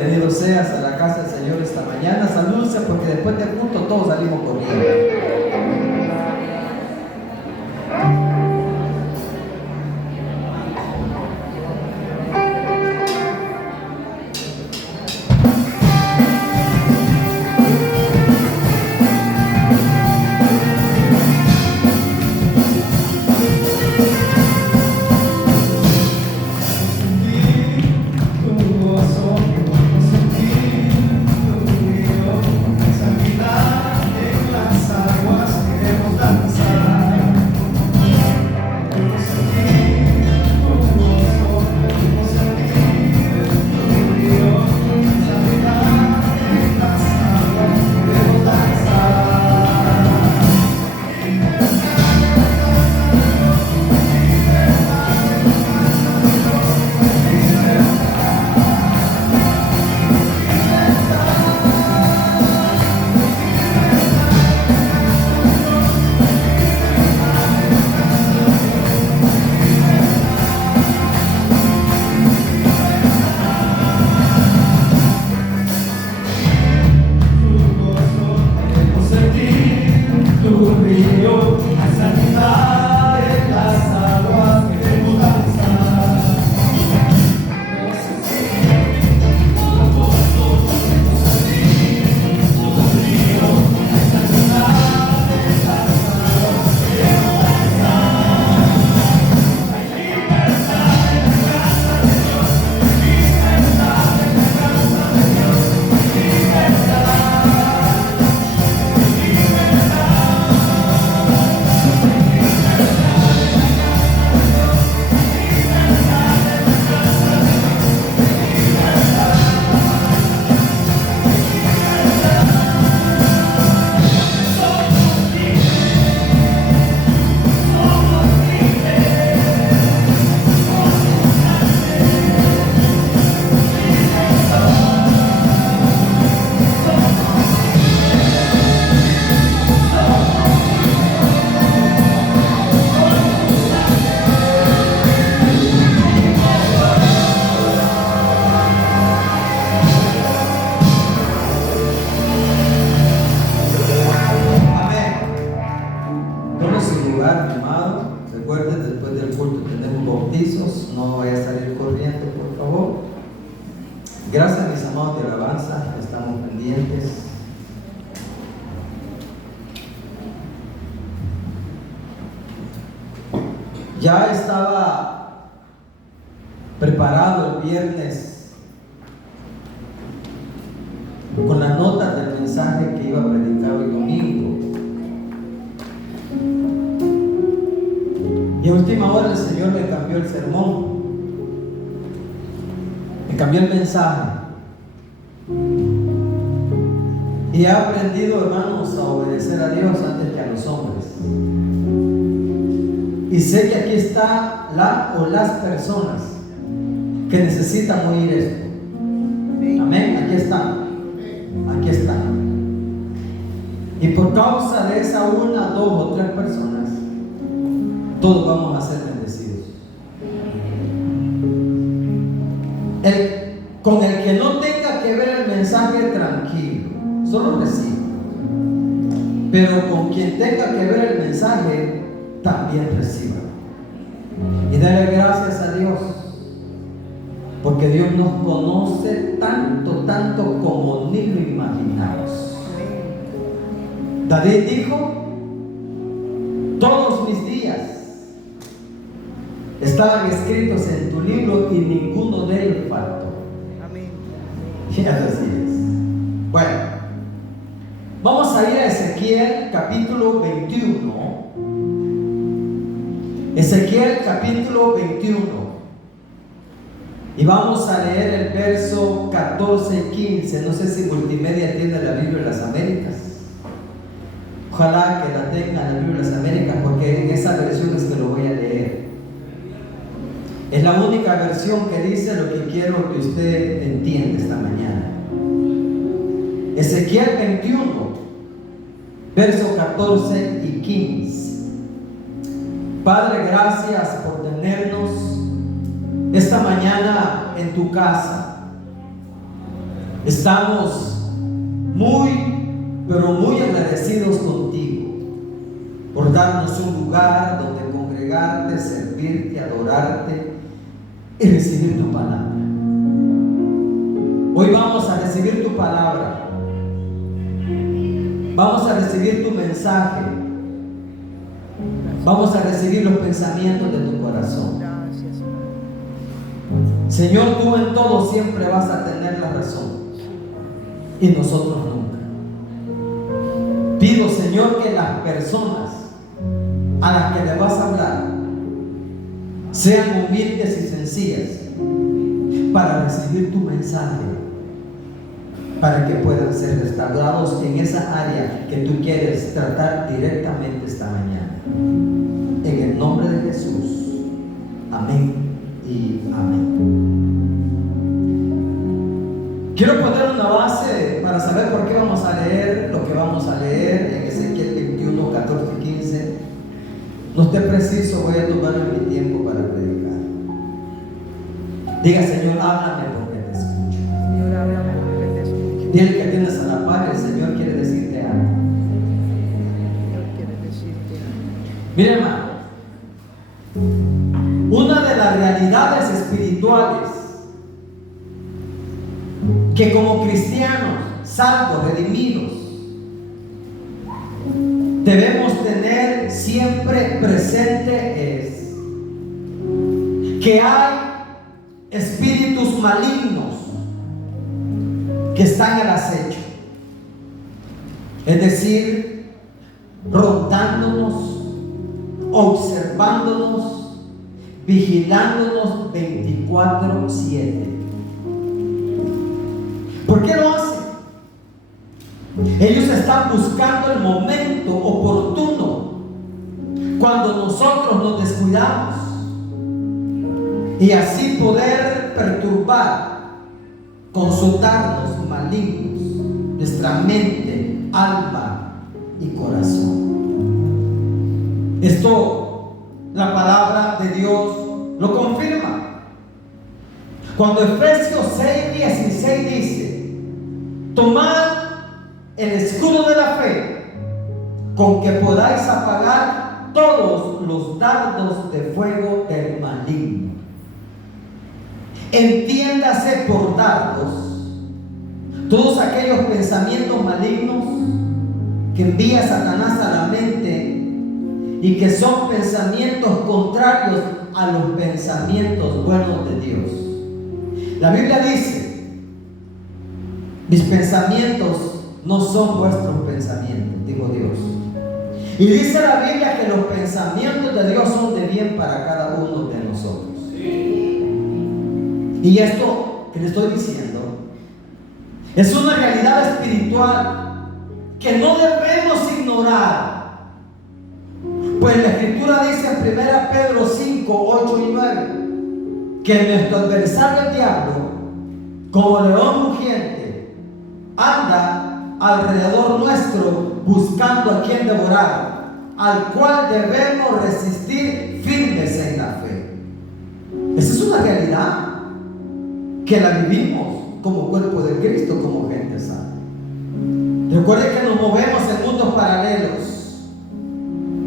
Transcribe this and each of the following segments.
Bienvenido seas a la casa del Señor esta mañana. Salúdese porque después del culto todos salimos corriendo. Ya estaba preparado el viernes con las notas del mensaje que iba a predicar hoy domingo. Y a última hora el Señor me cambió el sermón, me cambió el mensaje. Y he aprendido, hermanos, a obedecer a Dios antes que a los hombres. Y sé que aquí está la o las personas que necesitan oír esto. Amén, aquí están. Aquí están. Y por causa de esa una, dos o tres personas, todos vamos a ser bendecidos. Con el que no tenga que ver el mensaje, tranquilo, solo reciba. Pero con quien tenga que ver el mensaje, también reciba. Y dale gracias a Dios, porque Dios nos conoce tanto como ni lo imaginamos. David dijo: todos mis días estaban escritos en tu libro y ninguno de ellos faltó. Amén. Y así es. Bueno, vamos a ir a Ezequiel capítulo 21. Ezequiel capítulo 21. Y vamos a leer el verso 14 y 15. No sé si Multimedia tiene la Biblia de las Américas. Ojalá que la tenga la Biblia de las Américas, porque en esa versión es que lo voy a leer. Es la única versión que dice lo que quiero que usted entienda esta mañana. Ezequiel 21, verso 14 y 15. Padre, gracias por tenernos esta mañana en tu casa. Estamos muy, pero muy agradecidos contigo por darnos un lugar donde congregarte, servirte, adorarte y recibir tu palabra. Hoy vamos a recibir tu palabra. Vamos a recibir tu mensaje. Vamos a recibir los pensamientos de tu corazón. Señor, tú en todo siempre vas a tener la razón y nosotros nunca. Pido, Señor, que las personas a las que le vas a hablar sean humildes y sencillas para recibir tu mensaje, para que puedan ser restaurados en esa área que tú quieres tratar directamente esta mañana. En el nombre de Jesús. Amén y amén. Quiero poner una base para saber por qué vamos a leer lo que vamos a leer en Ezequiel 21, 14 y 15. No esté preciso, voy a tomarme mi tiempo para predicar. Diga, Señor, háblame porque te escucho. Señor, háblame porque te escucho. Dile que tienes a la par, el Señor quiere decirte algo. Señor quiere decirte algo. Mire, hermano, una de las realidades espirituales que como cristianos, salvos, redimidos, debemos tener siempre presente es que hay espíritus malignos que están al acecho, es decir, rondándonos, observándonos, vigilándonos 24/7. ¿Por qué lo hacen? Ellos están buscando el momento oportuno cuando nosotros nos descuidamos y así poder perturbar, consultarnos malignos, nuestra mente, alma y corazón. Esto la palabra de Dios lo confirma. Cuando Efesios 6:16 dice: tomad el escudo de la fe, con que podáis apagar todos los dardos de fuego del maligno. Entiéndase por dardos todos aquellos pensamientos malignos que envía Satanás a la mente y que son pensamientos contrarios a los pensamientos buenos de Dios. La Biblia dice: mis pensamientos no son vuestros pensamientos, dijo Dios. Y dice la Biblia que los pensamientos de Dios son de bien para cada uno de nosotros. Y esto que le estoy diciendo es una realidad espiritual que no debemos ignorar. Pues la Escritura dice en 1 Pedro 5, 8 y 9 que nuestro adversario el diablo, como león rugiente, anda alrededor nuestro buscando a quien devorar, al cual debemos resistir firmes en la fe. Esa es una realidad que la vivimos como cuerpo de Cristo, como gente sana. Recuerden que nos movemos en mundos paralelos.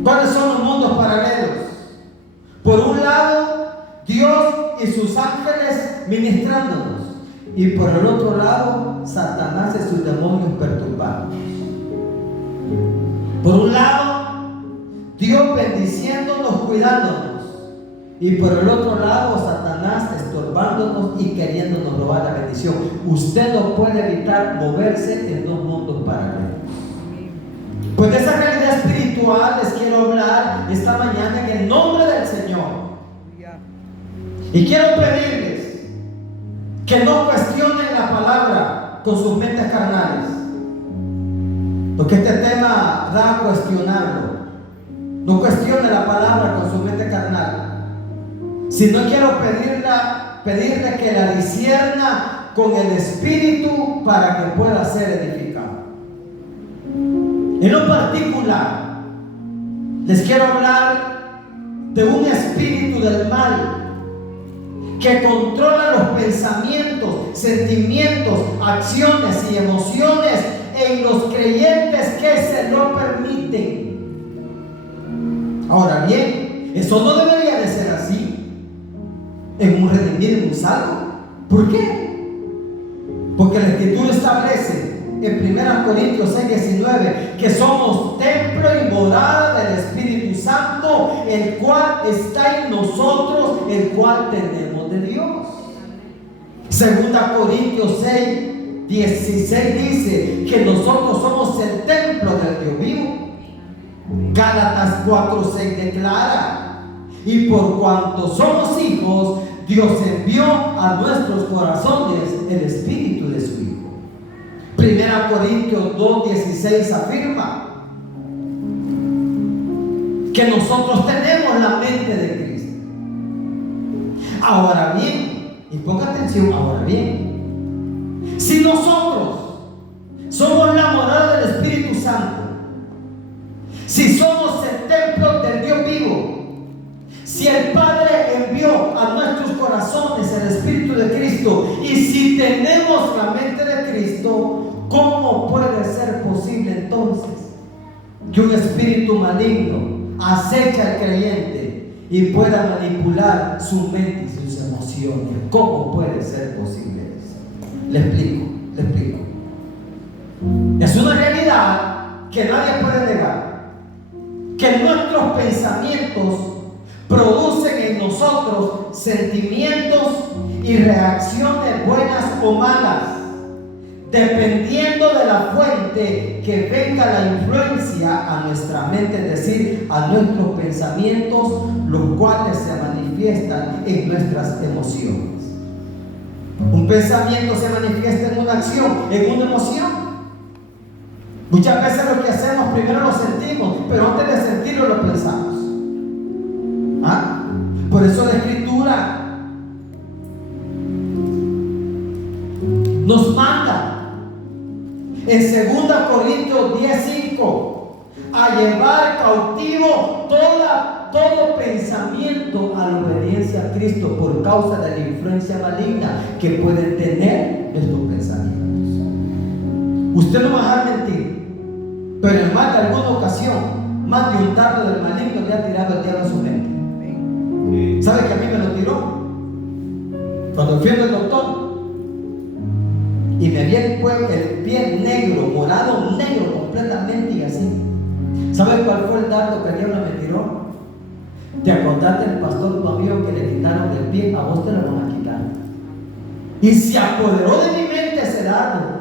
¿Cuáles son los mundos paralelos? Por un lado, Dios y sus ángeles ministrándonos, y por el otro lado, Satanás y sus demonios perturbándonos. Por un lado, Dios bendiciéndonos, cuidándonos, y por el otro lado, Satanás estorbándonos y queriéndonos robar la bendición. Usted no puede evitar moverse en dos mundos paralelos. Pues de esa realidad espiritual les quiero hablar esta mañana en el nombre del Señor. Y quiero pedirles que no cuestionen la palabra con sus mentes carnales, porque este tema da a cuestionarlo. No cuestione la palabra con su mente carnal. Si no, quiero pedirle que la discierna con el Espíritu para que pueda ser edificado. En lo particular, les quiero hablar de un espíritu del mal que controla los pensamientos sentimientos, acciones y emociones en los creyentes que se lo permiten. Ahora bien, eso no debería de ser así en un redimido, en un salvo. ¿Por qué? Porque la Escritura establece en 1 Corintios 6:19 que somos templo y morada del Espíritu Santo, el cual está en nosotros, el cual tenemos de Dios. 2 Corintios 6:16 dice que nosotros somos el templo del Dios vivo. Gálatas 4:6 declara: y por cuanto somos hijos, Dios envió a nuestros corazones el Espíritu de su Hijo. 1 Corintios 2:16 afirma que nosotros tenemos la mente de Cristo. Ahora bien, y ponga atención, ahora bien, si nosotros somos la morada del Espíritu Santo, si somos el templo del Dios vivo, si el Padre envió a nuestros corazones el Espíritu de Cristo, y si tenemos la mente de Cristo, ¿cómo puede ser posible entonces que un espíritu maligno aceche al creyente y pueda manipular su mente y sus emociones? ¿Cómo puede ser posible eso? Le explico. Es una realidad que nadie puede negar, que nuestros pensamientos producen en nosotros sentimientos y reacciones buenas o malas, dependiendo de la fuente que venga la influencia a nuestra mente, es decir, a nuestros pensamientos, los cuales se manifiestan en nuestras emociones. Un pensamiento se manifiesta en una acción, en una emoción. Muchas veces lo que hacemos primero lo sentimos, pero antes de sentirlo lo pensamos. Por eso la Escritura nos manda en 2 Corintios 10:5 a llevar cautivo todo pensamiento a la obediencia a Cristo por causa de la influencia maligna que pueden tener nuestros pensamientos. Usted no me va a mentir, pero en más de alguna ocasión, más de un dardo del maligno le ha tirado el diablo en su mente. ¿Sabe que a mí me lo tiró? Cuando fui al doctor y me vi el pie negro, morado, negro completamente y así. ¿Sabe cuál fue el dardo que el diablo me tiró? ¿Te acordaste del pastor tu amigo que le quitaron el pie? A vos te lo van a quitar. Y se apoderó de mi mente ese dardo.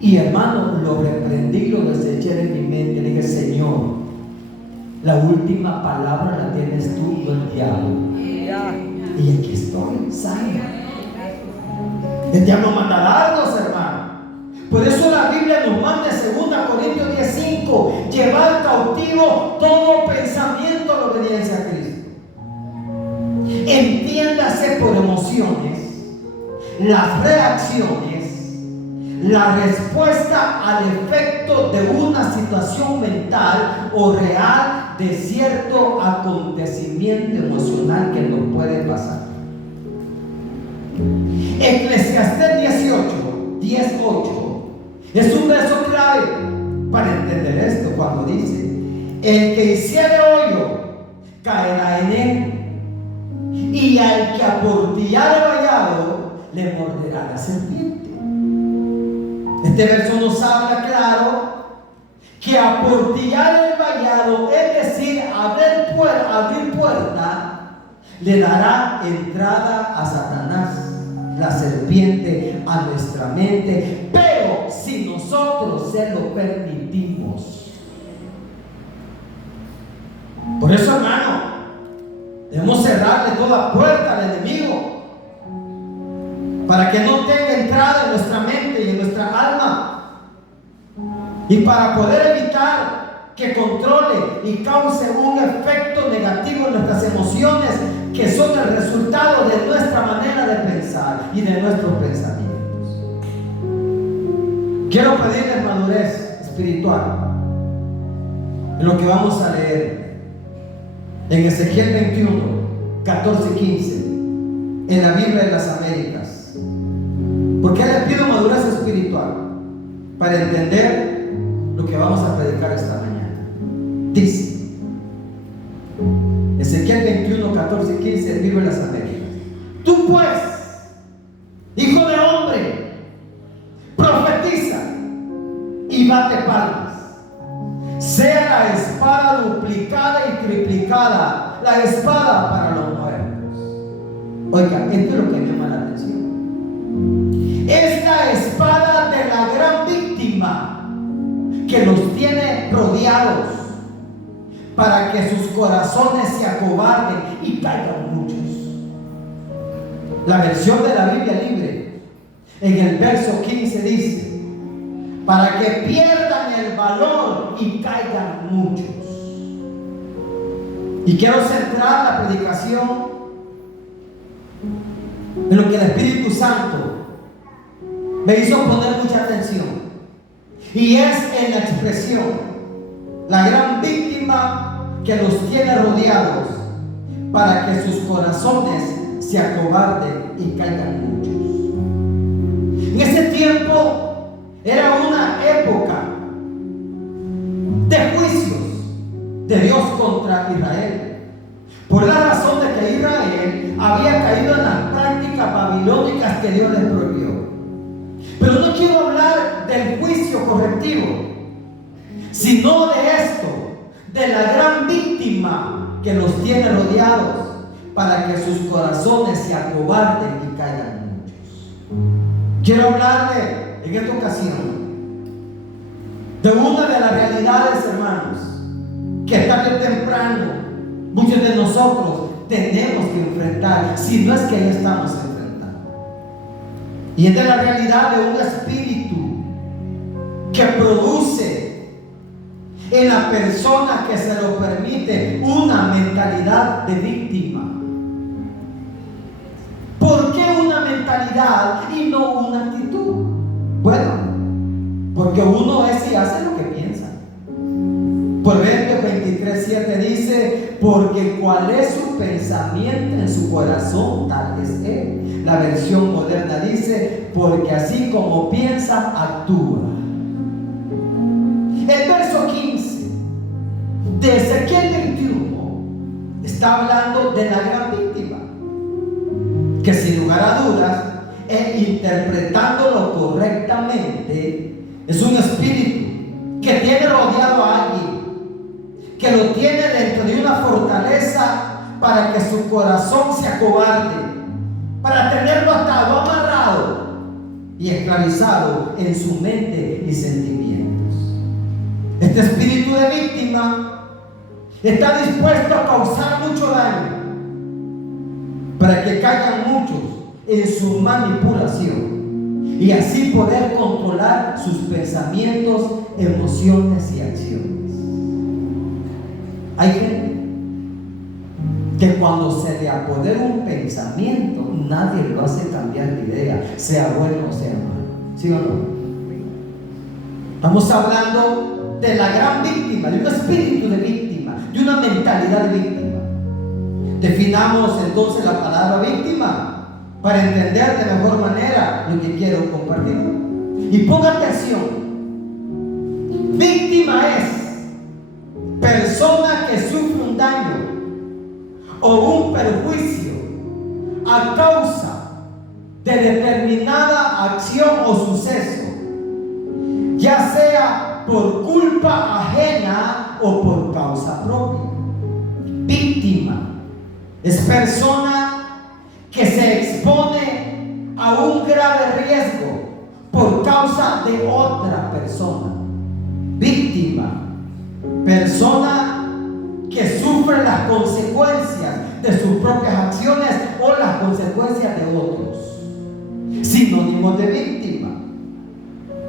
Y hermano, lo reprendí, lo deseché de mi mente. Le dije: Señor, la última palabra la tienes tú, no el diablo. Y aquí estoy, sana. El diablo manda dardos, hermano. Por eso la Biblia nos manda en 2 Corintios 10:5 llevar cautivo todo pensamiento a la obediencia a Cristo. Entiéndase por emociones, las reacciones, la respuesta al efecto de una situación mental o real de cierto acontecimiento emocional que nos puede pasar. Eclesiastés 10:8 es un verso clave para entender esto, cuando dice: el que hiciere hoyo caerá en él, y al que aportillare vallado le morderá la serpiente. Este verso nos habla claro que aportillar el vallado, es decir, abrir puerta, le dará entrada a Satanás, la serpiente, a nuestra mente, pero si nosotros se lo permitimos. Por eso, hermano, debemos cerrarle toda puerta al enemigo para que no tenga entrada en nuestra mente y en nuestra alma, y para poder evitar que controle y cause un efecto negativo en nuestras emociones, que son el resultado de nuestra manera de pensar y de nuestros pensamientos. Quiero pedirles madurez espiritual en lo que vamos a leer en Ezequiel 21, 14-15, en la Biblia de las Américas. ¿Por qué les pido madurez espiritual? Para entender lo que vamos a predicar esta mañana. Dice Ezequiel 21, 14 y 15, vive en las Américas: tú pues, hijo de hombre, profetiza y bate palmas. Sea la espada duplicada y triplicada, la espada para los muertos. Oiga, esto es lo que me llama la atención. Es la espada de la gran víctima que nos tiene rodeados, para que sus corazones se acobarden y caigan muchos. La versión de la Biblia libre, en el verso 15 dice: para que pierdan el valor y caigan muchos. Y quiero centrar la predicación en lo que el Espíritu Santo me hizo poner mucha atención, y es en la expresión: la gran víctima que los tiene rodeados, para que sus corazones se acobarden y caigan muchos. En ese tiempo era una época de juicios de Dios contra Israel, por la razón de que Israel había caído en las prácticas babilónicas que Dios les prohibió. Pero no quiero hablar del juicio correctivo, sino de esto, de la gran víctima que los tiene rodeados, para que sus corazones se acobarden y caigan muchos. Quiero hablarle en esta ocasión de una de las realidades, hermanos, que tarde o temprano muchos de nosotros tenemos que enfrentar, si no es que ya estamos enfrentando. Y es de la realidad de un espíritu que produce en la persona que se lo permite una mentalidad de víctima. ¿Por qué una mentalidad y no una actitud? Bueno, porque uno es y hace lo que piensa. Proverbios 23:7 dice: porque cuál es su pensamiento en su corazón, tal es él. La versión moderna dice: porque así como piensa, actúa. El verso 15 de Ezequiel 21 está hablando de la gran víctima, que sin lugar a dudas, interpretándolo correctamente, es un espíritu que tiene rodeado a alguien, que lo tiene dentro de una fortaleza, para que su corazón se acobarde, para tenerlo atado, amarrado y esclavizado en su mente y sentimientos. Este espíritu de víctima está dispuesto a causar mucho daño, para que caigan muchos en su manipulación, y así poder controlar sus pensamientos, emociones y acciones. Hay gente que cuando se le apodera un pensamiento, nadie lo hace cambiar de idea, sea bueno o sea malo. ¿Sí o no? Estamos hablando de la gran víctima, de un espíritu de víctima, de una mentalidad de víctima. Definamos entonces la palabra víctima para entender de mejor manera lo que quiero compartir. Y ponga atención: víctima es persona que sufre un daño o un perjuicio a causa de determinada acción o suceso, ya sea por culpa ajena o por causa propia. Víctima es persona que se expone a un grave riesgo por causa de otra persona. Víctima, persona que sufre las consecuencias de sus propias acciones o las consecuencias de otros. Sinónimos de víctima: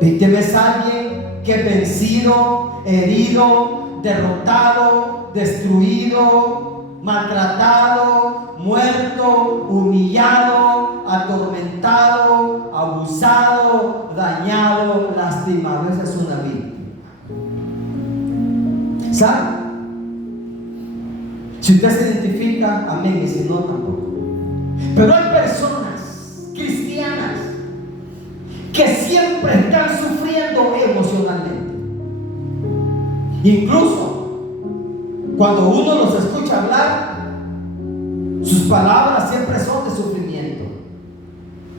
víctima es alguien que es vencido, herido, derrotado, destruido, maltratado, muerto, humillado, atormentado, abusado, dañado, lastimado. Esa es una víctima. ¿Sabe? Si usted se identifica, amén, y si no, tampoco. Pero hay personas cristianas siempre están sufriendo emocionalmente. Incluso cuando uno los escucha hablar, sus palabras siempre son de sufrimiento.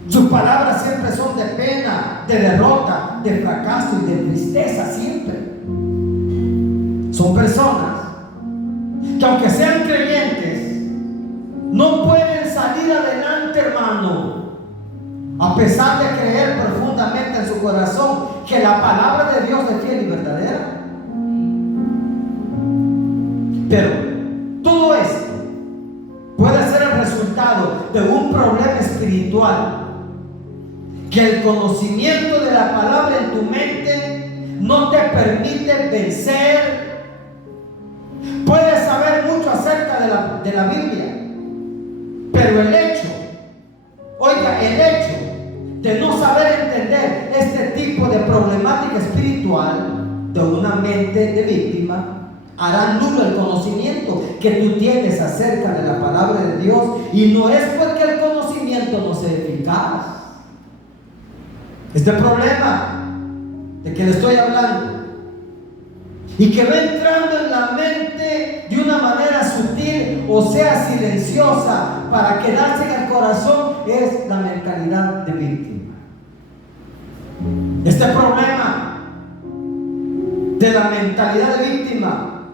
Sus palabras siempre son de pena, de derrota, de fracaso y de tristeza siempre. Son personas que aunque sean creyentes, no pueden salir adelante, hermano, a pesar de creer profundamente en su corazón que la palabra de Dios es fiel y verdadera. Pero todo esto puede ser el resultado de un problema espiritual, que el conocimiento de la palabra en tu mente no te permite vencer. Puedes saber mucho acerca de la Biblia, pero el hecho de no saber entender este tipo de problemática espiritual de una mente de víctima hará nulo el conocimiento que tú tienes acerca de la palabra de Dios. Y no es porque el conocimiento no sea eficaz. Este problema de que le estoy hablando y que va entrando en la mente de una manera sutil o sea silenciosa para quedarse en el corazón es la mentalidad de víctima. Este problema de la mentalidad de víctima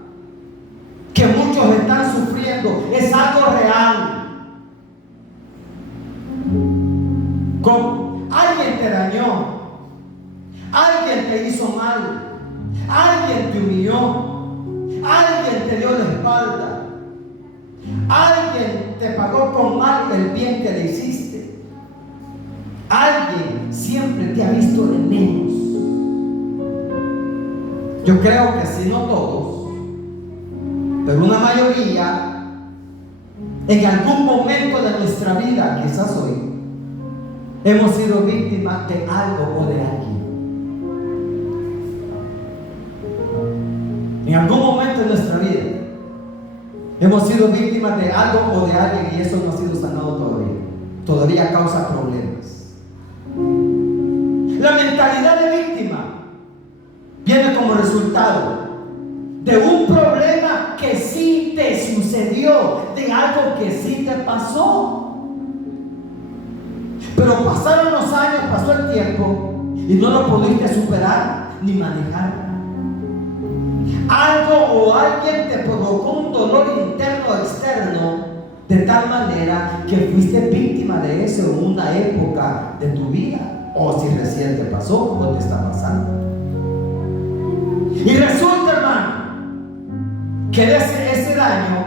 que muchos están sufriendo es algo real. Alguien te dañó, alguien te hizo mal, alguien te humilló, alguien te dio la espalda, alguien te pagó con mal el bien que le hiciste, alguien siempre te ha visto de menos. Yo creo que si no todos, pero una mayoría, en algún momento de nuestra vida, quizás hoy, hemos sido víctimas de algo o de alguien. En algún momento de nuestra vida hemos sido víctimas de algo o de alguien y eso no ha sido sanado todavía. Todavía causa problemas. La mentalidad de víctima viene como resultado de un problema que sí te sucedió, de algo que sí te pasó. Pero pasaron los años, pasó el tiempo y no lo pudiste superar ni manejar. Algo o alguien te provocó un dolor interno o externo de tal manera que fuiste víctima de eso en una época de tu vida, o si recién te pasó o te está pasando. Y resulta, hermano, que ese daño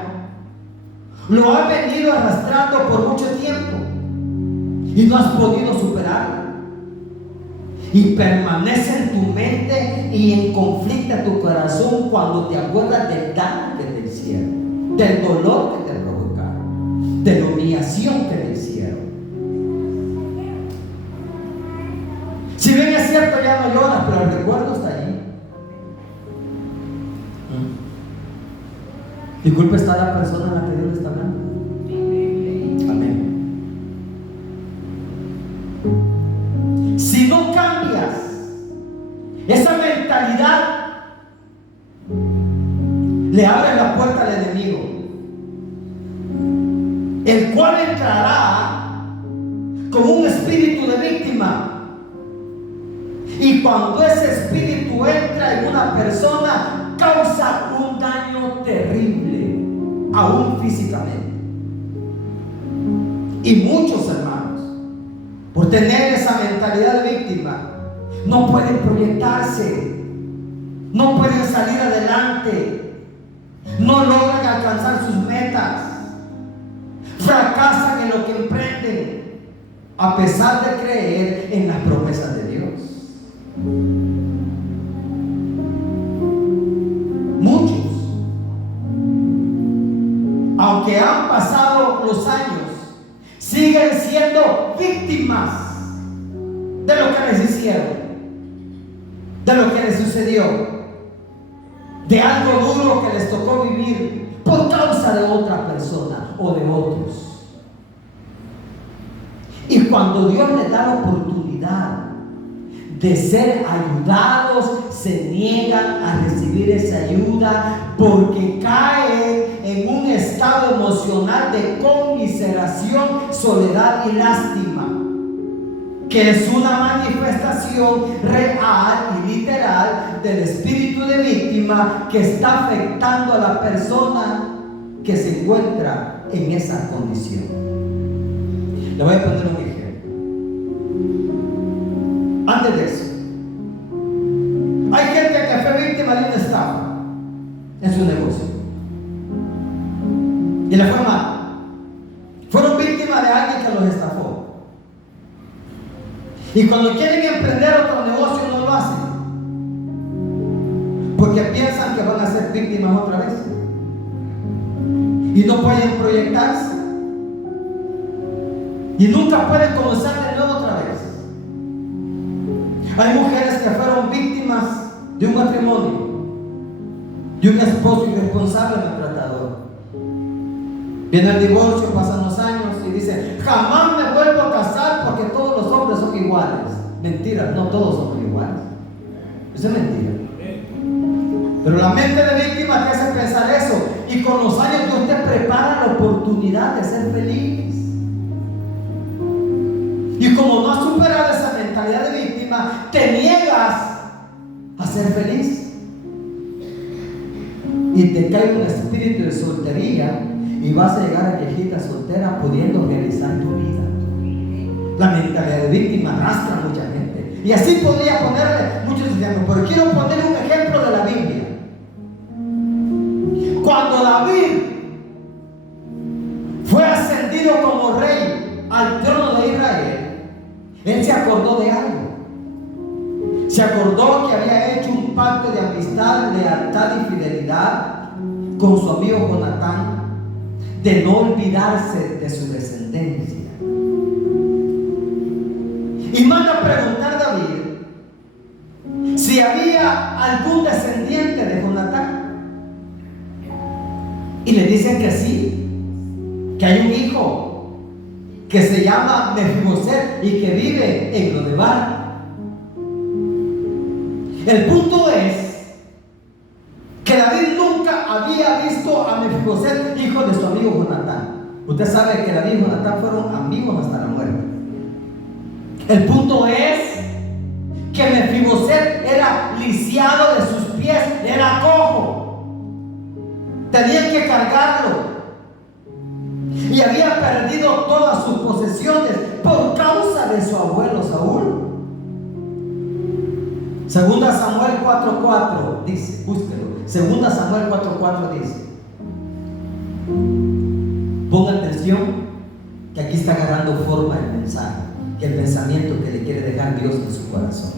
lo has venido arrastrando por mucho tiempo y no has podido superarlo, y permanece en tu mente y en conflicto tu corazón cuando te acuerdas del daño que te hicieron, del dolor que te provocaron, de la humillación que te hicieron. Si bien es cierto, ya no lloras, pero el recuerdo está ahí. Disculpe, está la persona en la que Dios le está hablando. Amén. Si no cambias esa mentalidad, le abres la puerta al enemigo, el cual entrará con un espíritu de víctima. Y cuando ese espíritu entra en una persona, causa un daño terrible, aún físicamente. Y muchos hermanos, por tener esa mentalidad de víctima, no pueden proyectarse, no pueden salir adelante, no logran alcanzar sus metas, fracasan en lo que emprenden, a pesar de creer en las promesas de Dios. Muchos, aunque han pasado los años, siguen siendo víctimas de lo que les hicieron, de lo que les sucedió, de algo duro que les tocó vivir por causa de otra persona o de otros. Y cuando Dios les da la oportunidad de ser ayudados, se niegan a recibir esa ayuda porque caen en un estado emocional de conmiseración, soledad y lástima, que es una manifestación real y literal del espíritu de víctima que está afectando a la persona que se encuentra en esa condición. Le voy a poner un ejemplo. Antes de eso, hay gente que fue víctima de una estafa en su negocio y le fue mal. Fueron víctimas de alguien que los estafó. Y cuando quieren emprender otro negocio no lo hacen, porque piensan que van a ser víctimas otra vez y no pueden proyectarse y nunca pueden comenzar de nuevo otra vez. Hay mujeres que fueron víctimas de un matrimonio, de un esposo irresponsable maltratador. Viene el divorcio, pasan los años y dice: jamás me vuelvo a casar porque todos los hombres son iguales. Mentira, no todos son iguales. Eso es mentira. Pero la mente de víctima te hace pensar eso, y con los años Dios te prepara la oportunidad de ser feliz. Y como no has superado esa mentalidad de víctima, te niegas a ser feliz y te cae un espíritu de soltería y vas a llegar a viejita soltera pudiendo realizar tu vida. La mentalidad de víctima arrastra a mucha gente, y así podría ponerle muchos ejemplos, pero quiero poner un ejemplo de la Biblia. Cuando David fue ascendido como rey al trono de Israel, él se acordó de algo. Se acordó que había hecho un pacto de amistad, lealtad y fidelidad con su amigo Jonatán, de no olvidarse de su descendencia. Y manda a preguntar a David si había algún descendiente de Jonatán. Y le dicen que sí, que hay un hijo que se llama Mefiboset y que vive en Lodebar. El punto es que David nunca había visto a Mefiboset, hijo de su amigo Jonatán. Usted sabe que David y Jonatán fueron amigos hasta la muerte. El punto es que Mefiboset era lisiado de sus pies, era cojo, tenían que cargarlo y había perdido todas sus posesiones por causa de su abuelo Saúl. Segunda Samuel 4:4 dice, búsquelo. Segunda Samuel 4:4 dice, ponga atención que aquí está agarrando forma el mensaje, el pensamiento que le quiere dejar Dios en su corazón.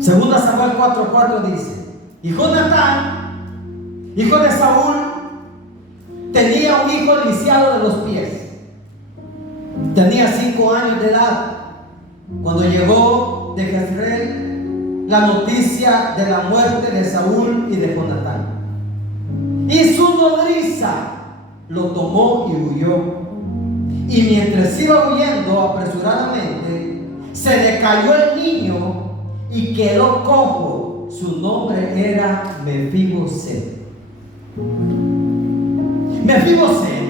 Segunda Samuel 4:4 dice: y Jonatán, hijo de Saúl, tenía un hijo lisiado de los pies. Tenía 5 años de edad cuando llegó de Jezreel la noticia de la muerte de Saúl y de Jonatán. Y su nodriza lo tomó y huyó. Y mientras iba huyendo apresuradamente, se le cayó el niño y quedó cojo. Su nombre era Mefiboset. Mefiboset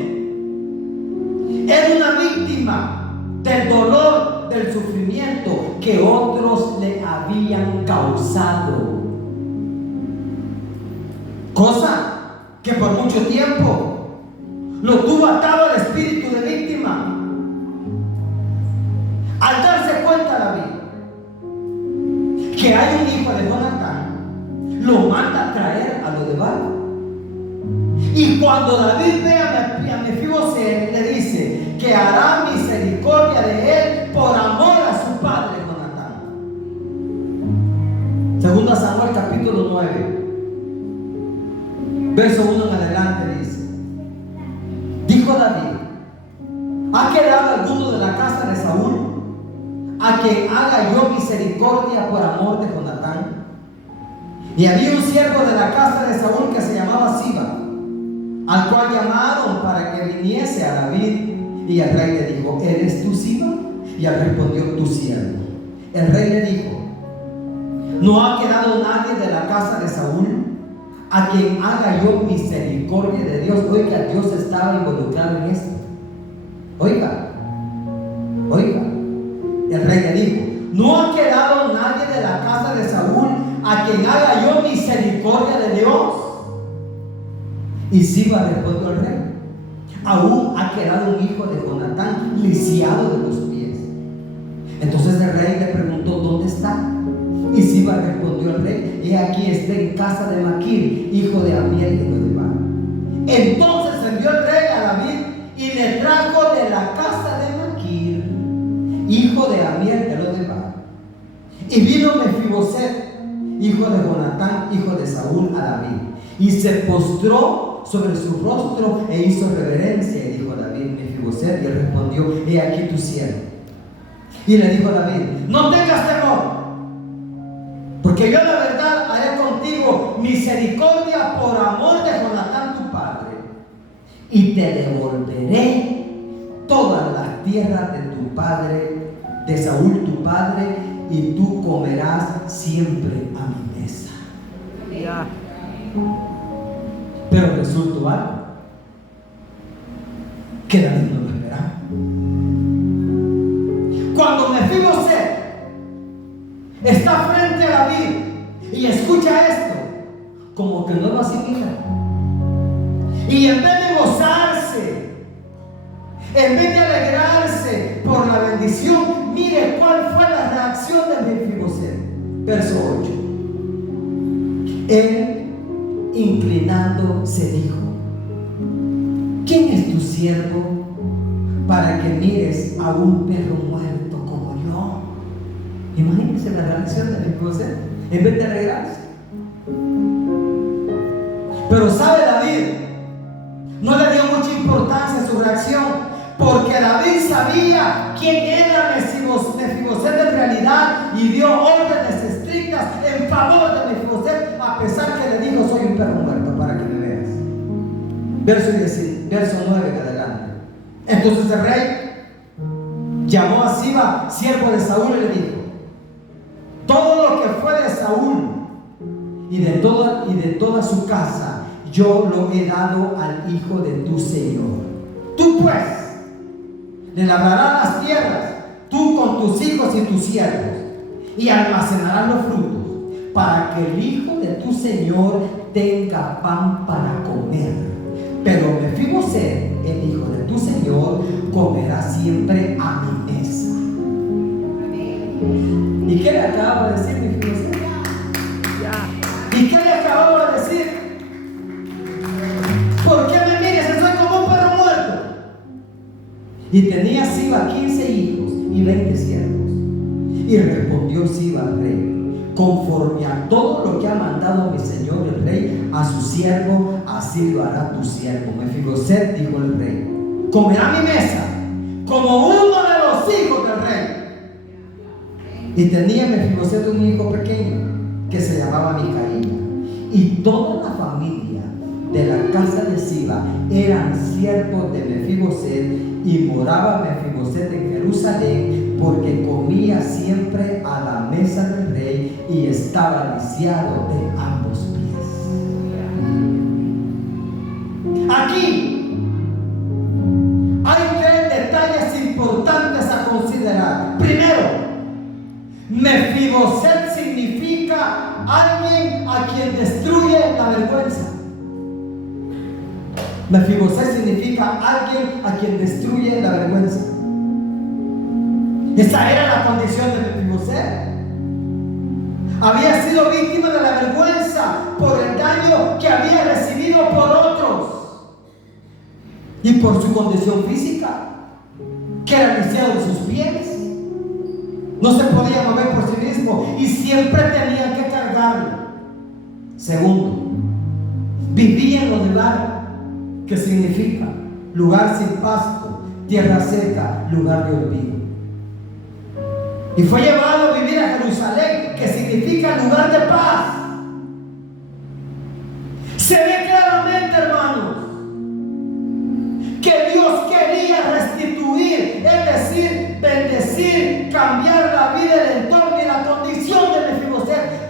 era una víctima del dolor, del sufrimiento que otros le habían causado. Cosa que por mucho tiempo lo tuvo atado al espíritu de víctima. Al darse cuenta David que hay un hijo de Jonatán, lo manda a traer a Lodebar. Y cuando David ve a Mefiboset, le dice que hará misericordia de él por amor a su padre Jonatán. Segunda Samuel capítulo 9, verso 1 en adelante dice: dijo David: ¿ha quedado alguno de la casa de Saúl a quien haga yo misericordia por amor de Jonatán? Y había un siervo de la casa de Saúl que se llamaba Siba, al cual llamaron para que viniese a David. Y el rey le dijo: ¿eres tú Siba? Y él respondió: tu siervo. El rey le dijo: No ha quedado nadie de la casa de Saúl a quien haga yo misericordia de Dios. Oiga, Dios estaba involucrado en esto. Oiga. El rey le dijo: no ha quedado nadie de la casa de Saúl a quien haga yo misericordia de Dios. Y Siba respondió al rey: aún ha quedado un hijo de Jonatán lisiado de los pies. Entonces el rey le preguntó: ¿dónde está? Y Siba respondió al rey: he aquí, está en casa de Maquir, hijo de Amiel, hijo de Lodebar. Entonces envió el rey a David y le trajo de la casa de Maquir, hijo de Amiel de Lodebar. Y vino Mefiboset, hijo de Jonatán, hijo de Saúl, a David, y se postró sobre su rostro e hizo reverencia. Y dijo David: Mefiboset. Y él respondió: he aquí tu siervo. Y le dijo David: no tengas temor, porque yo la verdad haré contigo misericordia por amor de Jonatán tu padre, y te devolveré todas las tierras de tu padre, de Saúl tu padre, y tú comerás siempre a mi mesa. Ya. Pero resultó algo que David no lo esperaba. Cuando Mefiboset está frente a David y escucha esto, como que no lo asimila, y en vez de gozarse, en vez de alegrarse por la bendición, mire cuál fue la reacción de Mefiboset. Verso 8. Él, inclinándose, dijo: ¿quién es tu siervo para que mires a un perro muerto como yo? Imagínense la reacción de Mefiboset, en vez de alegrarse. Pero sabe, David no le dio mucha importancia a su reacción, porque David sabía quién era Mefiboset en realidad, y dio órdenes estrictas en favor de Mefiboset, a pesar que le dijo: soy un perro muerto, para que me veas. Verso 9 en adelante. Entonces el rey llamó a Siba, siervo de Saúl, y le dijo: todo lo que fue de Saúl y de toda su casa, yo lo he dado al hijo de tu señor. Tú pues le labrarás las tierras, tú con tus hijos y tus siervos, y almacenarás los frutos, para que el hijo de tu señor tenga pan para comer. Pero Mefiboset, el hijo de tu señor, comerá siempre a mi mesa. ¿Y qué le acababa de decir Mefiboset? ¿Y qué le acababa de decir? ¿Por qué me mires? Soy como un perro muerto. Y tenía Siba 15 hijos y 20 siervos. Y respondió Siba al rey: conforme a todo lo que ha mandado mi señor el rey a su siervo, así lo hará tu siervo. Mefiboset, dijo el rey, comerá mi mesa como uno de los hijos del rey. Y tenía Mefiboset un hijo pequeño que se llamaba Micaía. Y toda la familia de la casa de Siba eran siervos de Mefiboset, y moraba Mefiboset en Jerusalén, porque comía siempre a la mesa del rey y estaba lisiado de ambos pies. Aquí hay 3 detalles importantes a considerar. Primero, Mefiboset significa alguien a quien destruye la vergüenza. Mefiboset significa alguien a quien destruye la vergüenza. Esa era la condición de Mefiboset. Había sido víctima de la vergüenza por el daño que había recibido por otros y por su condición física, que era lisiado de sus pies. No se podía mover por sí mismo y siempre tenía que cargarlo. Segundo, vivía en Lodebar, que significa lugar sin pasto, tierra seca, lugar de olvido. Y fue llevado a vivir a Jerusalén, que significa lugar de paz. Se ve claramente, hermanos, que Dios quería restituir, es decir, bendecir, cambiar la vida, el entorno y la condición de Mefiboset,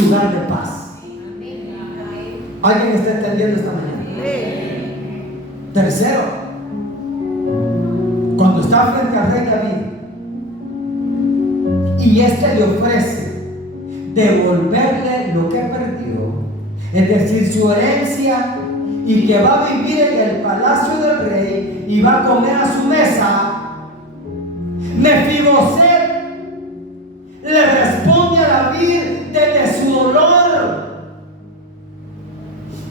lugar de paz. ¿Alguien está entendiendo esta mañana? Tercero, cuando está frente al rey David y éste le ofrece devolverle lo que perdió, es decir, su herencia, y que va a vivir en el palacio del rey y va a comer a su mesa, Mefiboset le responde a David desde su dolor,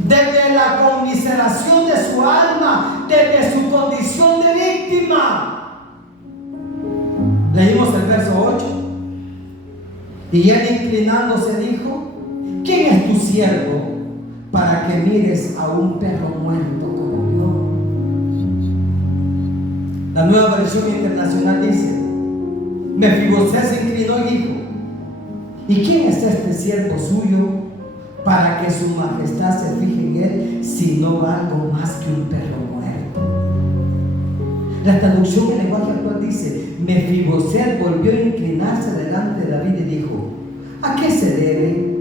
desde la conmiseración de su alma, desde su condición de víctima. Leímos el verso 8. Y él, inclinándose, dijo: ¿quién es tu siervo para que mires a un perro muerto como yo? La Nueva Versión Internacional dice: Mefiboset se inclinó y dijo: ¿y quién es este siervo suyo para que su majestad se fije en él, si no algo más que un perro muerto? La traducción en lenguaje actual dice: Mefiboset volvió a inclinarse delante de David y dijo: ¿a qué se debe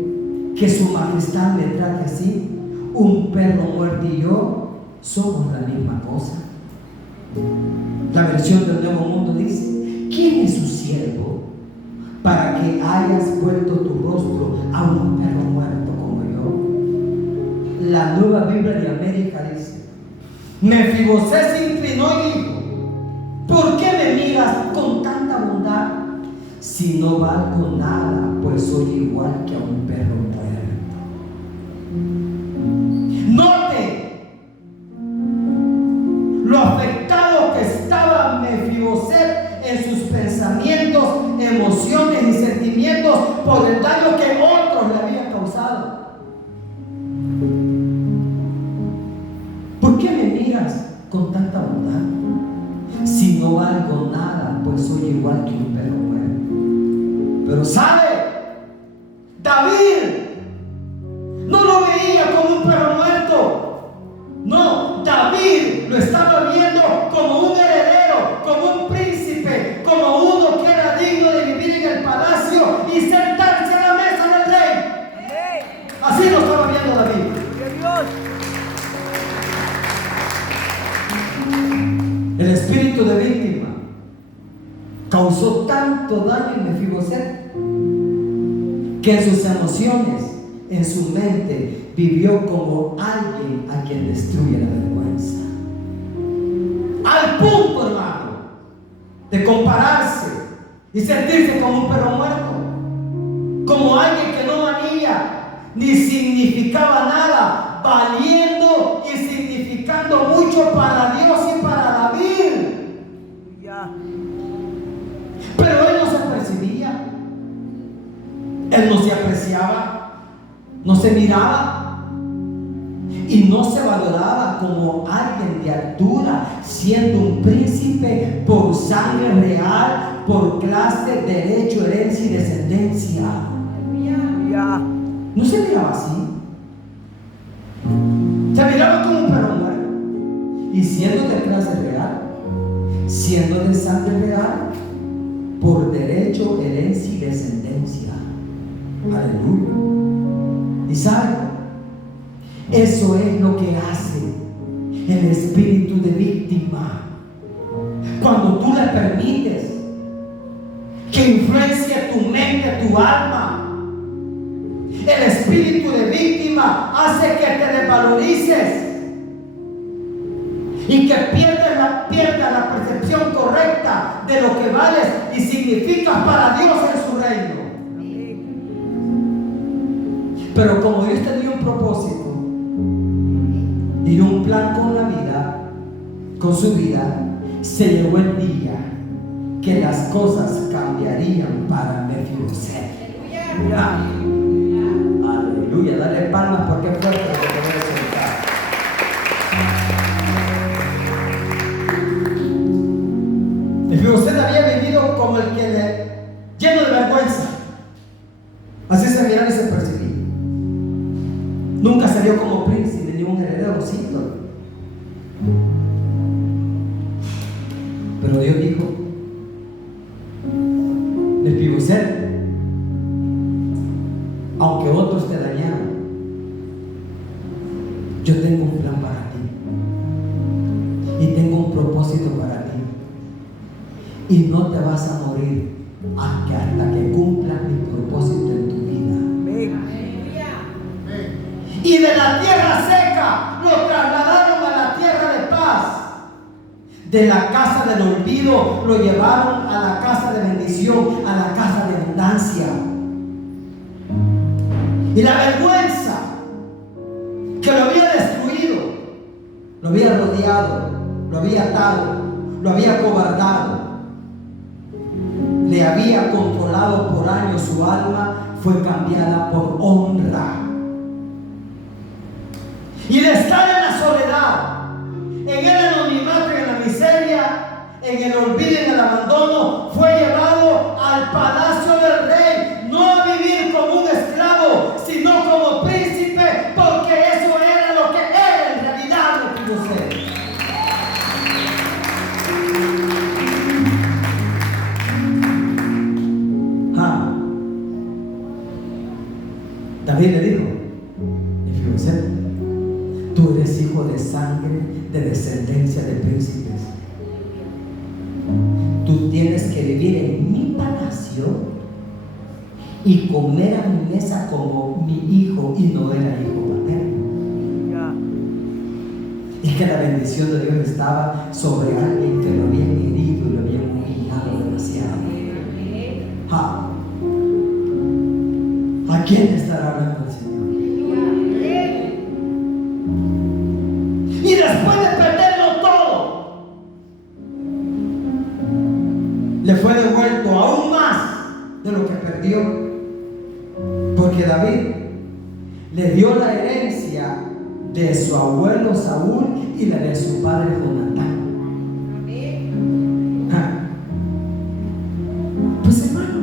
que su majestad me trate así? Un perro muerto y yo somos la misma cosa. La versión del Nuevo Mundo dice: ¿quién es su siervo para que hayas vuelto tu rostro a un perro muerto como yo? La Nueva Biblia de América dice: Mefiboset se inclinó y dijo: ¿por qué me miras con tanta bondad? Si no valgo nada, pues soy igual que a un perro muerto. Note lo afectado que estaba Mefiboset en sus pensamientos, emociones y sentimientos por el daño que otros le habían causado. ¿Por qué me miras con tanta bondad? Si no valgo nada, pues soy igual que un perro muerto. Pero ¿sabe? David no lo veía como un perro muerto. No, David lo estaba viendo como un heredero, como un príncipe, como uno que era digno de vivir en el palacio y sentarse a la mesa del rey. Así lo estaba viendo David. El espíritu de víctima causó tanto daño en Mefiboset que en sus emociones, en su mente, vivió como alguien a quien destruye la vergüenza. Al punto, hermano, de compararse y sentirse como un perro muerto, como alguien que no valía ni significaba nada, valiendo y significando mucho para Dios y para David. Pero él no se percibía, él no se apreciaba, no se miraba y no se valoraba como alguien de altura, siendo un príncipe por sangre real, por clase, derecho, herencia y descendencia. No se miraba así, se miraba como un perro muerto. Y siendo de clase real, siendo de sangre real, por derecho, herencia y descendencia. Aleluya. ¿Y sabe? Eso es lo que hace el espíritu de víctima. Cuando tú le permites que influencie tu mente, tu alma, el espíritu de víctima hace que te desvalorices y que pierdas la percepción correcta de lo que vales y significas para Dios en su reino. Pero como Dios tenía un propósito y un plan con la vida, con su vida, se llegó el día que las cosas cambiarían para Mefiboset. Aleluya, dale palmas porque es fuerte lo que te voy a sentar. Mefiboset había vivido como el que lleno de vergüenza. Así se miraba y se percibía. Nunca salió como príncipe ni un heredero, sí. Pero Dios dijo: aunque otros te dañaron, yo tengo un plan para ti y tengo un propósito para ti, y no te vas a morir hasta que cumplas mi propósito en tu vida. Y de la tierra seca lo trasladaron a la tierra de paz. De la casa del olvido lo llevaron a la casa de bendición, a la casa de abundancia. Y la vergüenza que lo había destruido, lo había rodeado, lo había atado, lo había cobardado, le había controlado por años su alma, fue cambiada por honra. Y de estar en la soledad, en el anonimato, en la miseria, en el olvido, en el abandono, fue llevado al palacio del rey, no a vivir como un esclavo, sino como príncipe, porque eso era lo que era en realidad lo que yo sé. David le dijo: tú eres hijo de sangre, de descendencia de príncipes. Tú tienes que vivir en mi palacio y comer a mi mesa como mi hijo, y no era hijo paterno. Es que la bendición de Dios estaba sobre alguien que lo habían herido y lo habían humillado demasiado. ¿A quién estará hablando el Señor? Y después de perderlo todo, le fue devuelto aún más de lo que perdió, porque David le dio la herencia de su abuelo Saúl y la de su padre Jonatán. Pues hermano,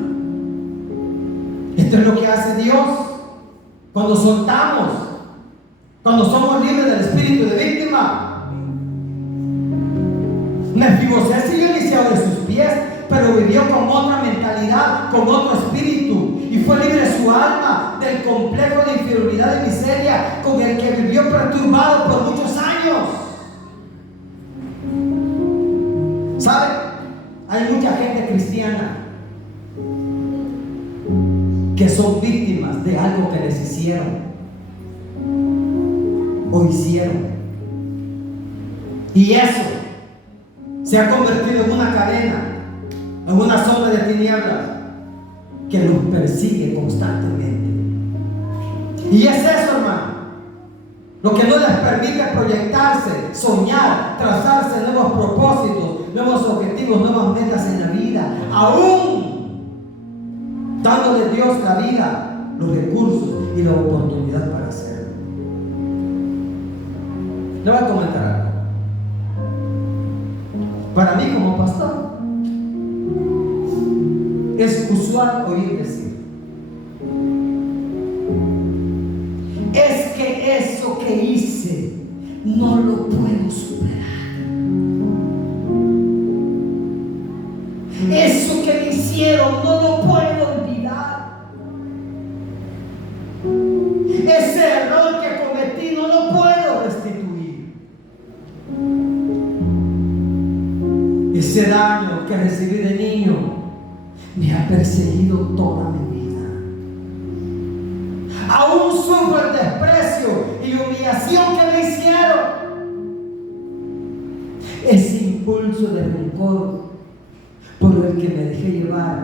esto es lo que hace Dios cuando soltamos, cuando somos libres del espíritu de víctima. Mefibosés siguió lisiado de sus pies, pero vivió con otra mentalidad, con otro espíritu, y fue libre de su alma del complejo de inferioridad y miseria con el que vivió perturbado por muchos años. ¿Sabe? Hay mucha gente cristiana que son víctimas de algo que les hicieron o hicieron, y eso se ha convertido en una cadena, en una sombra de tinieblas que los persigue constantemente. Y es eso, hermano, lo que no les permite proyectarse, soñar, trazarse nuevos propósitos, nuevos objetivos, nuevas metas en la vida, aún dándole Dios la vida, los recursos y la oportunidad para hacerlo. Le voy a comentar algo. Para mí como pastor es usual oír decir: es que eso que hice no lo puedo superar. Eso que me hicieron no lo puedo olvidar. Ese error que cometí no lo puedo restituir. Ese daño que recibí de niño me ha perseguido toda mi vida. Aún sufro el desprecio y humillación que me hicieron. Ese impulso de rencor por el que me dejé llevar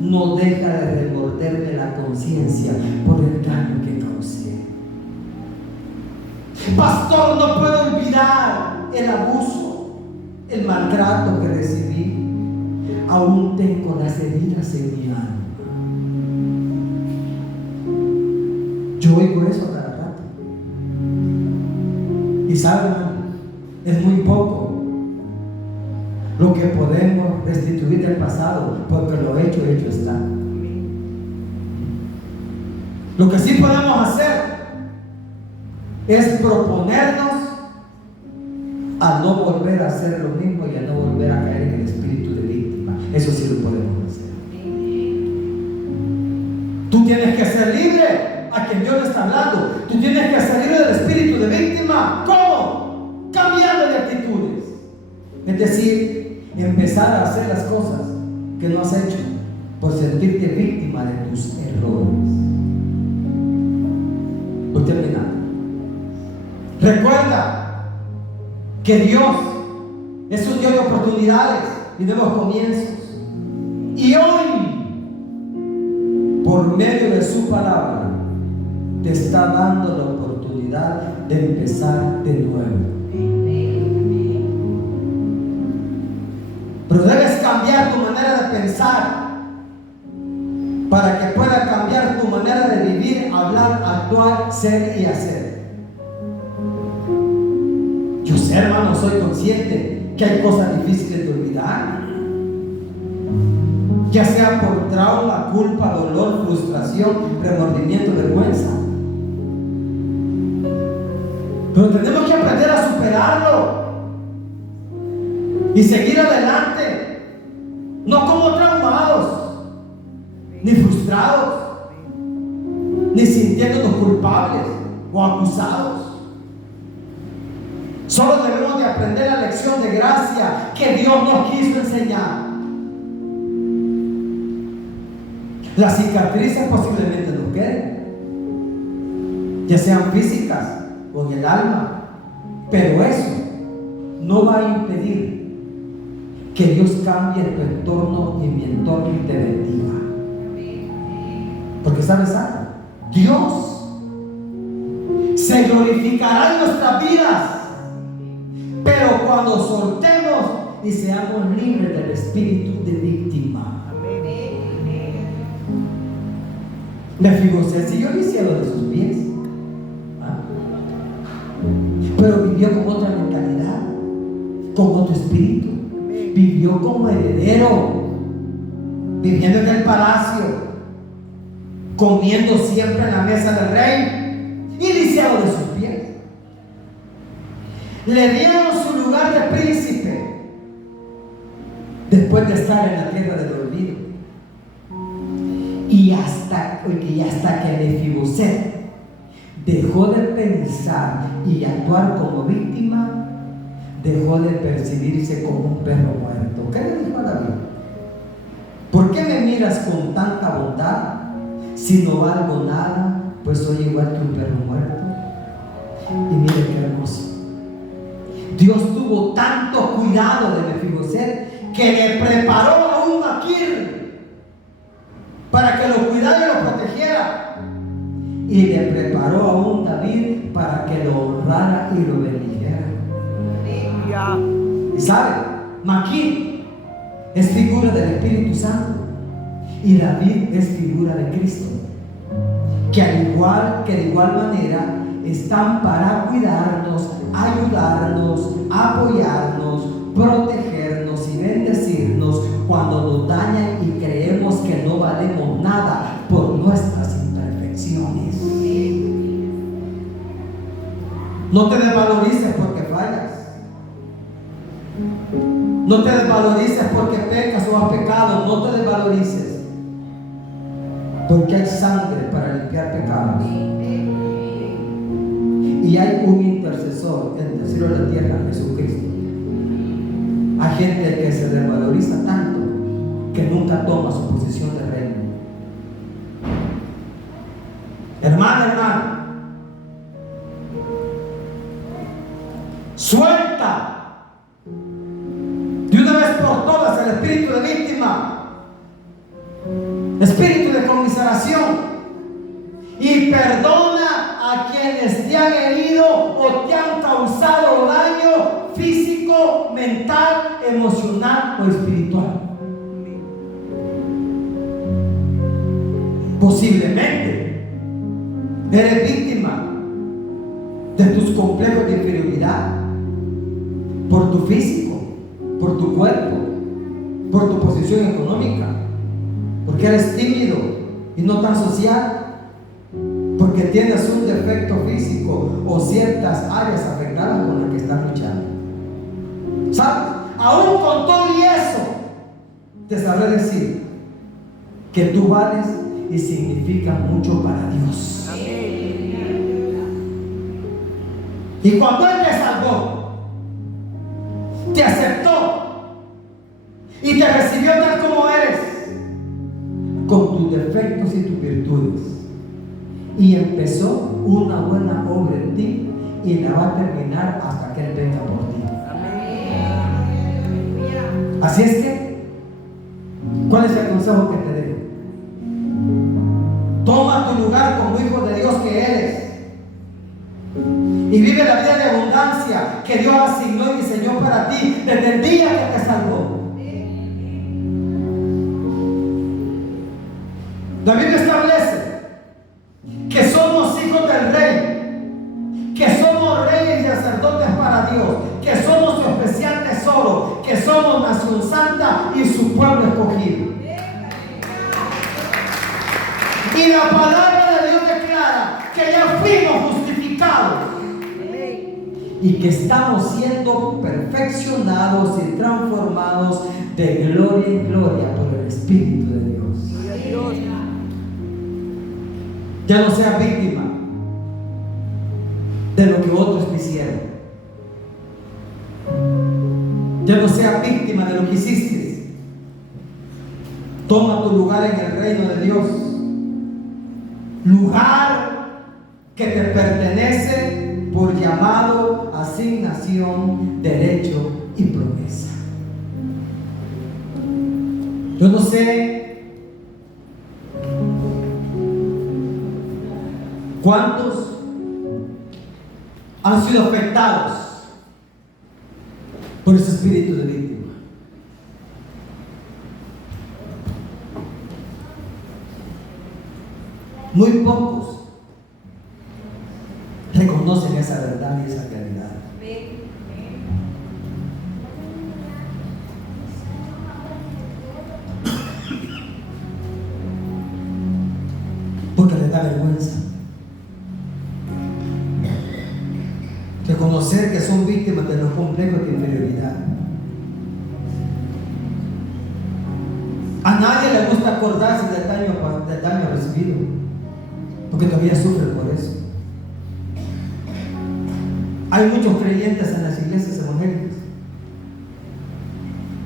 no deja de remorderme la conciencia por el daño que causé. Pastor, no puedo olvidar el abuso, el maltrato que recibí. Aún tengo las heridas en mi alma. Yo oigo eso cada rato. Y saben, es muy poco lo que podemos restituir del pasado, porque lo hecho está. Lo que sí podemos hacer es proponernos a no volver a hacer lo mismo y a no volver a caer en el espíritu de víctima. Eso sí lo podemos hacer. Tú tienes que ser libre a quien Dios le está hablando. Tú tienes que salir del espíritu de víctima. ¿Cómo? Cambiando de actitudes. Es decir, empezar a hacer las cosas que no has hecho por sentirte víctima de tus errores. Voy terminando. Recuerda que Dios es un Dios de oportunidades y nuevos comienzos. Y hoy, por medio de su palabra, te está dando la oportunidad de empezar de nuevo. Pero debes cambiar tu manera de pensar para que pueda cambiar tu manera de vivir, hablar, actuar, ser y hacer. Yo sé, hermano, soy consciente que hay cosas difíciles de olvidar, ya sea por trauma, culpa, dolor, frustración, remordimiento, vergüenza. Pero tenemos que aprender a superarlo y seguir adelante, no como traumados, ni frustrados, ni sintiéndonos culpables o acusados. Solo debemos de aprender la lección de gracia que Dios nos quiso enseñar. Las cicatrices posiblemente nos queden, ya sean físicas o en el alma, pero eso no va a impedir que Dios cambie tu entorno y mi entorno y te bendiga. Porque ¿sabes algo? Dios se glorificará en nuestras vidas, pero cuando soltemos y seamos libres del espíritu de víctima. Mefiboset siguió el cielo de sus pies, pero vivió con otra mentalidad, con otro espíritu. Vivió como heredero, viviendo en el palacio, comiendo siempre en la mesa del rey y lisiado de sus pies. Le dieron su lugar de príncipe después de estar en la tierra del olvido. Y hasta que Mefiboset dejó de pensar y actuar como víctima, dejó de percibirse como un perro muerto. ¿Qué le dijo a David? ¿Por qué me miras con tanta bondad? Si no valgo nada, pues soy igual que un perro muerto. Y mire qué hermoso. Dios tuvo tanto cuidado de Mefiboset que le preparó a un maquir para que lo cuidara y lo protegiera, y le preparó a un David para que lo honrara y lo bendijera. Y sabe, Maquir es figura del Espíritu Santo y David es figura de Cristo, que de igual manera están para cuidarnos, ayudarnos, apoyarnos, protegernos y bendecirnos cuando nos dañan y creemos que no valemos nada por nuestras imperfecciones. No te desvalorices porque fallas. No te desvalorices porque pecas o has pecado. No te desvalorices, porque hay sangre para limpiar pecados. Y hay un intercesor entre el cielo y la tierra, Jesucristo. Hay gente que se desvaloriza tanto que nunca toma su posición de reino. Hermano, suelta de una vez por todas el espíritu de víctima, espíritu de conmiseración, y perdona a quienes te han herido o te han causado daño físico, mental, emocional o espiritual. Posiblemente eres víctima de tus complejos de inferioridad por tu físico, por tu cuerpo, por tu posición económica, porque eres tímido y no tan social, porque tienes un defecto físico o ciertas áreas afectadas con las que estás luchando. ¿Sabes? Aún con todo y eso, te sabré decir que tú vales y significan mucho para Dios. Y cuando Él te salvó, te aceptó y te recibió tal como eres, con tus defectos y tus virtudes, y empezó una buena obra en ti y la va a terminar hasta que Él venga por ti. Así es que, ¿cuál es el consejo que te dejo? Toma tu lugar como hijo de Dios que eres y vive la vida de abundancia que Dios asignó y diseñó para ti desde el día que te salvó. La Biblia establece que somos hijos del Rey, que somos reyes y sacerdotes para Dios, que somos su especial tesoro, que somos nación santa y su pueblo escogido. Y la palabra de Dios declara que ya fuimos justificados y que estamos siendo perfeccionados y transformados de gloria en gloria por el Espíritu de Dios. Ya no seas víctima de lo que otros te hicieron. Ya no seas víctima de lo que hiciste. Toma tu lugar en el reino de Dios, lugar que te pertenece por llamado, asignación, derecho y promesa. Yo no sé cuántos han sido afectados por ese espíritu de víctima. Muy pocos reconocen esa verdad y esa realidad. Porque les da vergüenza reconocer que son víctimas de los complejos de inferioridad. A nadie le gusta acordarse del daño recibido, porque todavía sufre por eso. Hay muchos creyentes en las iglesias evangélicas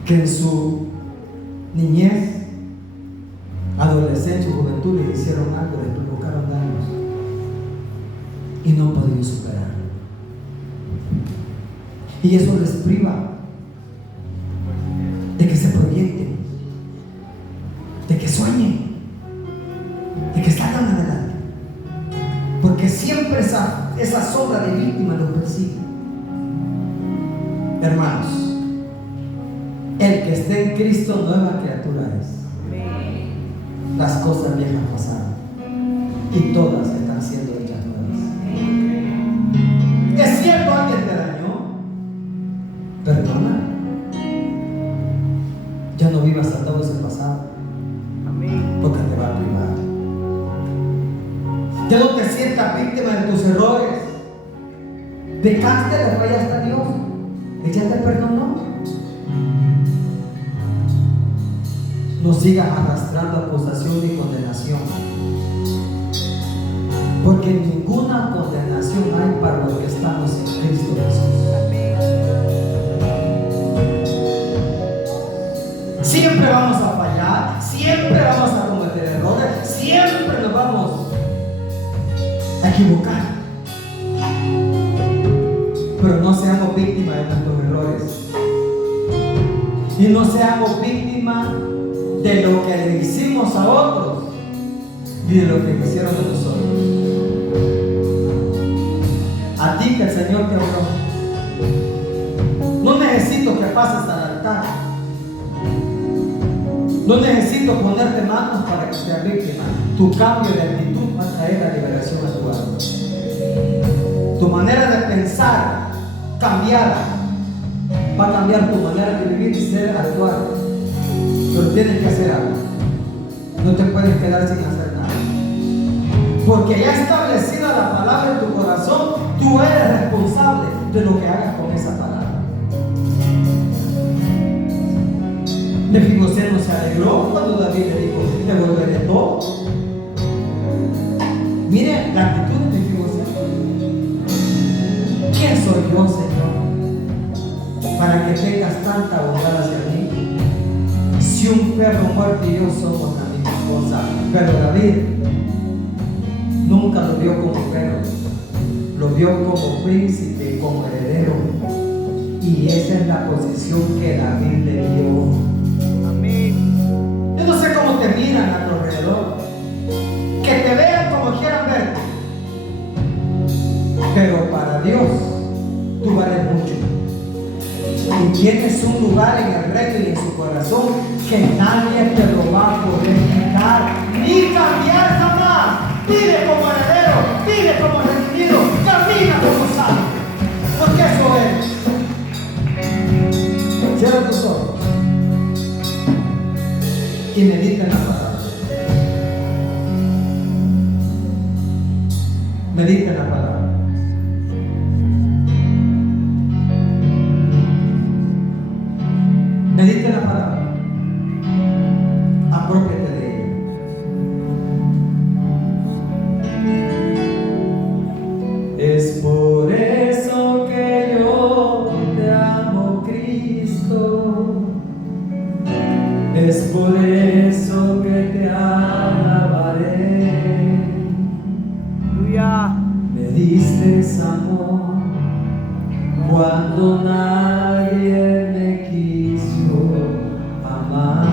que en su niñez, adolescencia, juventud les hicieron algo, les provocaron daños y no han podido superar. Y eso les priva de que se proyecten, de que sueñen, de que salgan adelante, porque siempre esa sombra de víctima los persigue. Hermanos, el que esté en Cristo, nueva criatura es. Las cosas viejas pasaron y todas están siendo hechas nuevas. ¿Es cierto alguien te dañó? Perdona. Ya no vivas atado a ese pasado, porque te va a privar. Ya no te sientas víctima de tus errores. Pecaste, le fallaste a Dios. Ella te perdonó. No sigas arrastrando acusación ni condenación, porque ninguna condenación hay para los que estamos en Cristo Jesús. Siempre vamos a fallar, siempre vamos a cometer errores, siempre nos vamos a equivocar, pero no seamos víctimas de nuestros errores y no seamos víctimas de lo que le hicimos a otros y de lo que hicieron a nosotros. A ti que el Señor te habló, no necesito que pases al altar, no necesito ponerte manos para que seas víctima. Tu cambio de actitud va a traer la liberación a tu alma. Tu manera de pensar cambiará, va a cambiar tu manera de vivir y ser actuar. Pero tienes que hacer algo. No te puedes quedar sin hacer nada, porque ya establecida la palabra en tu corazón, tú eres responsable de lo que hagas con esa palabra. Mefiboset no se alegró cuando David le dijo: te volveré todo. Mire la actitud de Mefiboset. ¿Quién soy yo, Señor, para que tengas tanta bondad hacia mí? Si un perro muerto y yo somos la misma cosa. Pero David nunca lo vio como perro, lo vio como príncipe, como heredero. Y esa es la posición que David le dio. Amén. Yo no sé cómo te miran a tu alrededor, que te vean como quieran verte, pero para Dios tú vales mucho y tienes un lugar en el reino y en su corazón que nadie te lo va a poder quitar ni cambiar jamás. Vive como heredero, vive como redimido, camina como santo, porque eso es. Cierra tus ojos y medita en la palabra. Medita en la palabra. Medita en la palabra. Aprópiate de ella. Es por eso que yo te amo, Cristo. Es por eso que te alabaré. Aleluya. Me diste amor cuando nadie me quiso amar.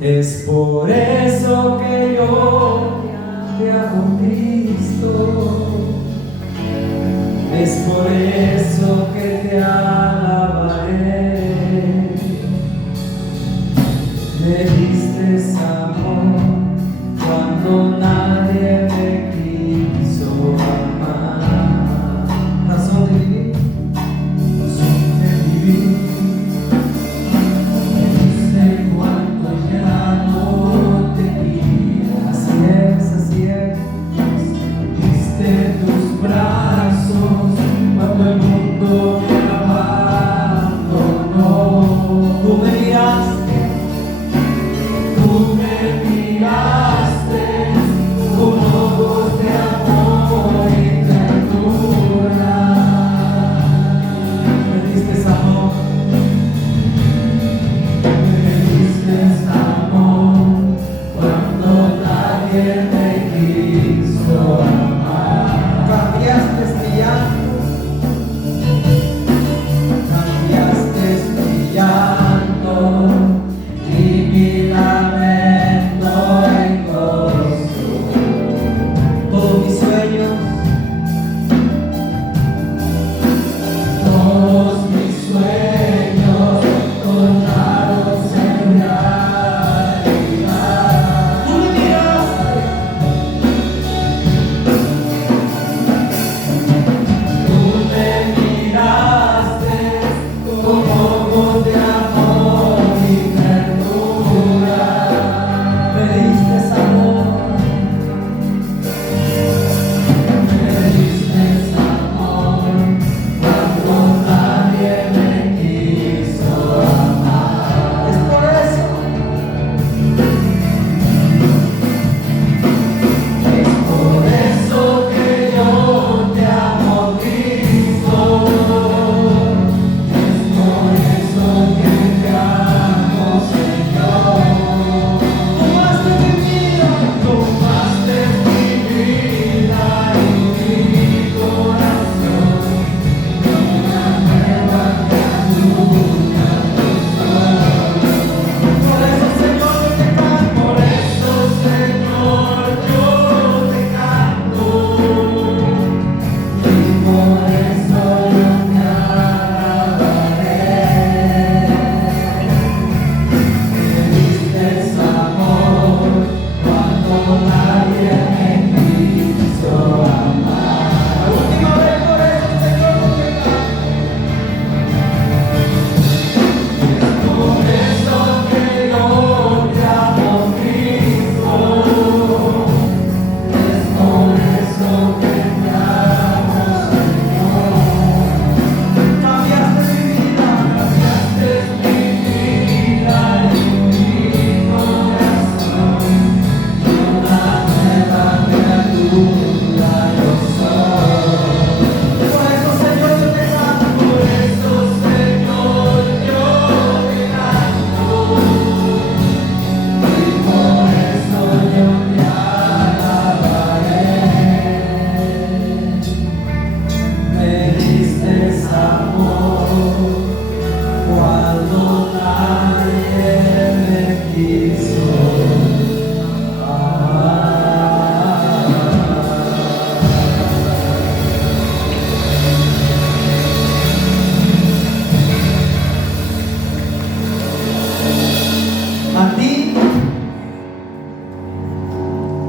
Es por eso que yo te amo, Cristo. Es por eso que te alabaré. Me diste amor cuando nadie me quiso amar. Razón de vivir, razón de vivir. Me diste cuando ya no te quería. Así es. Diste tus brazos cuando el mundo me abandonó. Tú me miraste, tú me miraste con ojos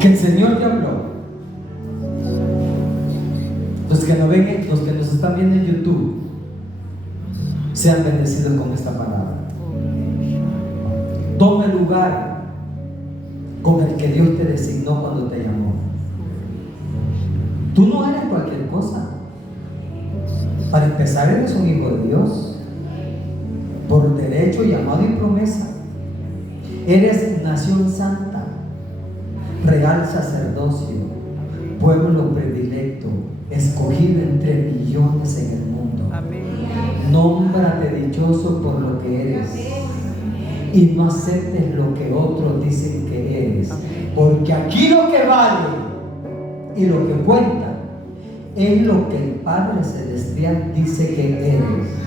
Que el Señor te habló. Los que nos están viendo en YouTube, sean bendecidos con esta palabra. Toma el lugar con el que Dios te designó cuando te llamó. Tú no eres cualquier cosa. Para empezar, eres un hijo de Dios, por derecho, llamado y promesa. Eres nación santa, real sacerdocio, pueblo predilecto, escogido entre millones en el mundo. Amén. Nómbrate dichoso por lo que eres y no aceptes lo que otros dicen que eres, porque aquí lo que vale y lo que cuenta es lo que el Padre Celestial dice que eres.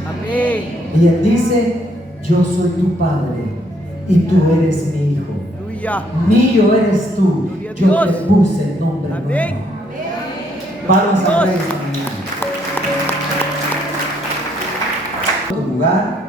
Amén. Y Él dice: yo soy tu Padre y tú eres mi hijo. Aleluya. Mío eres tú. Gloria a Yo Dios. te puse nombre nuevo. Amén. Vamos a Dios. ver tu lugar.